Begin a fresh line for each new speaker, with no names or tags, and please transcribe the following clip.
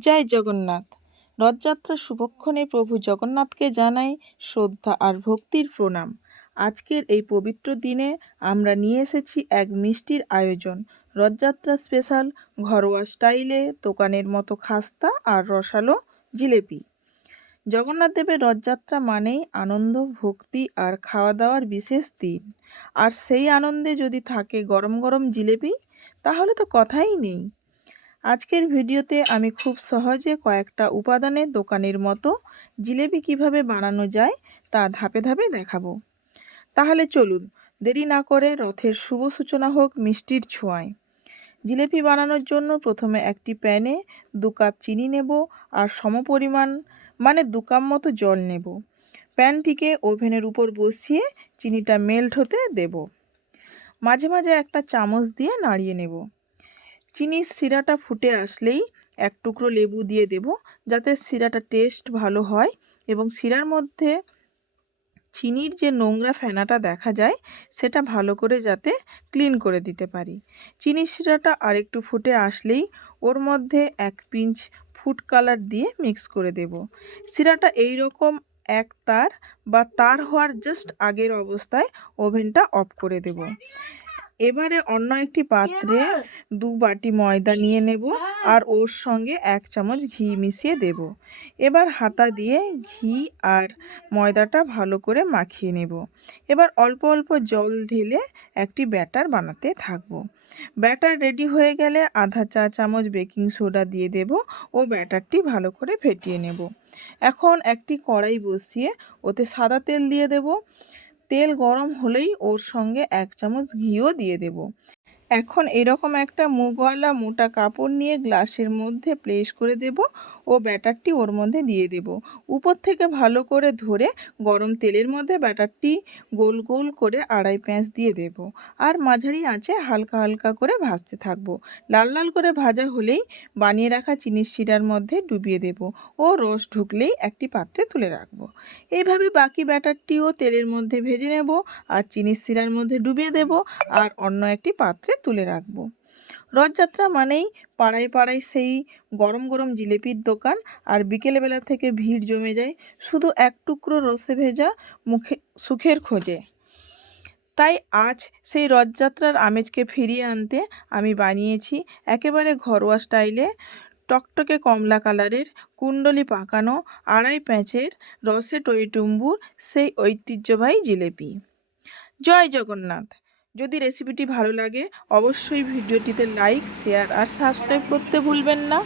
জয় জগন্নাথ। রথযাত্রার শুভক্ষণে প্রভু জগন্নাথকে জানাই শ্রদ্ধা আর ভক্তির প্রণাম। আজকের এই পবিত্র দিনে আমরা নিয়ে এসেছি এক মিষ্টির আয়োজন। রথযাত্রা স্পেশাল ঘরোয়া স্টাইলে দোকানের মতো খাস্তা আর রসালো জিলেপি। জগন্নাথ দেবের রথযাত্রা মানেই আনন্দ, ভক্তি আর খাওয়া দাওয়ার বিশেষ দিন। আর সেই আনন্দে যদি থাকে গরম গরম জিলেপি, তাহলে তো কথাই নেই। আজকের ভিডিওতে আমি খুব সহজে কয়েকটা উপাদানের দোকানের মতো জিলেপি কীভাবে বানানো যায় তা ধাপে ধাপে দেখাবো। তাহলে চলুন, দেরি না করে রথের শুভ সূচনা হোক মিষ্টির ছোঁয়ায়। জিলেপি বানানোর জন্য প্রথমে একটি প্যানে দু কাপ চিনি নেব আর সমপরিমাণ মানে দু কাপ মতো জল নেব। প্যানটিকে ওভেনের উপর বসিয়ে চিনিটা মেল্ট হতে দেব। মাঝে মাঝে একটা চামচ দিয়ে নাড়িয়ে নেব। চিনির শিরাটা ফুটে আসলেই এক টুকরো লেবু দিয়ে দেব যাতে শিরাটা টেস্ট ভালো হয় এবং শিরার মধ্যে চিনির যে নোংরা ফেনাটা দেখা যায় সেটা ভালো করে যাতে ক্লিন করে দিতে পারি। চিনির শিরাটা আরেকটু ফুটে আসলেই ওর মধ্যে এক পিঞ্চ ফুড কালার দিয়ে মিক্স করে দেব। শিরাটা এই রকম এক তার বা তার হওয়ার জাস্ট আগের অবস্থায় ওভেনটা অফ করে দেব। এবারে অন্য একটি পাত্রে দু বাটি ময়দা নিয়ে নেব আর ওর সঙ্গে এক চামচ ঘি মিশিয়ে দেব। এবার হাতা দিয়ে ঘি আর ময়দাটা ভালো করে মাখিয়ে নেব। এবার অল্প অল্প জল ঢেলে একটি ব্যাটার বানাতে থাকব। ব্যাটার রেডি হয়ে গেলে আধা চা চামচ বেকিং সোডা দিয়ে দেব ও ব্যাটারটি ভালো করে ফেটিয়ে নেব। এখন একটি কড়াই বসিয়ে ওতে সাদা তেল দিয়ে দেব। তেল গরম হলেই ওর সঙ্গে এক চামচ ঘিও দিয়ে দেব। এখন এরকম একটা মুগওয়ালা মোটা কাপড় নিয়ে গ্লাসের মধ্যে প্লেস করে দেব ও ব্যাটারটি ওর মধ্যে দিয়ে দেব। উপর থেকে ভালো করে ধরে গরম তেলের মধ্যে ব্যাটারটি গোল গোল করে আড়াই পেঁয়াজ দিয়ে দেব। আর মাঝারি আঁচে হালকা হালকা করে ভাজতে থাকব। লাল লাল করে ভাজা হলেই বানিয়ে রাখা চিনির শিরার মধ্যে ডুবিয়ে দেব ও রস ঢুকলেই একটি পাত্রে তুলে রাখব। এইভাবে বাকি ব্যাটারটিও তেলের মধ্যে ভেজে নেব আর চিনির শিরার মধ্যে ডুবিয়ে দেব আর অন্য একটি পাত্রে তুলে রাখব। রথযাত্রা মানেই পাড়ায় পাড়ায় সেই গরম গরম জিলেপির দোকান আর বিকেলবেলা থেকে ভিড় জমে যায় শুধু এক টুকরো রসে ভেজা মুখে সুখের খোঁজে। তাই আজ সেই রথযাত্রার আমেজকে ফিরিয়ে আনতে আমি বানিয়েছি একেবারে ঘরোয়া স্টাইলে টকটকে কমলা কালারের, কুণ্ডলি পাকানো, আড়াই প্যাঁচের, রসে টইটুম্বুর সেই ঐতিহ্যবাহী জিলেপি। জয় জগন্নাথ। যদি রেসিপিটি ভালো লাগে অবশ্যই ভিডিওটিতে লাইক শেয়ার আর সাবস্ক্রাইব করতে ভুলবেন না।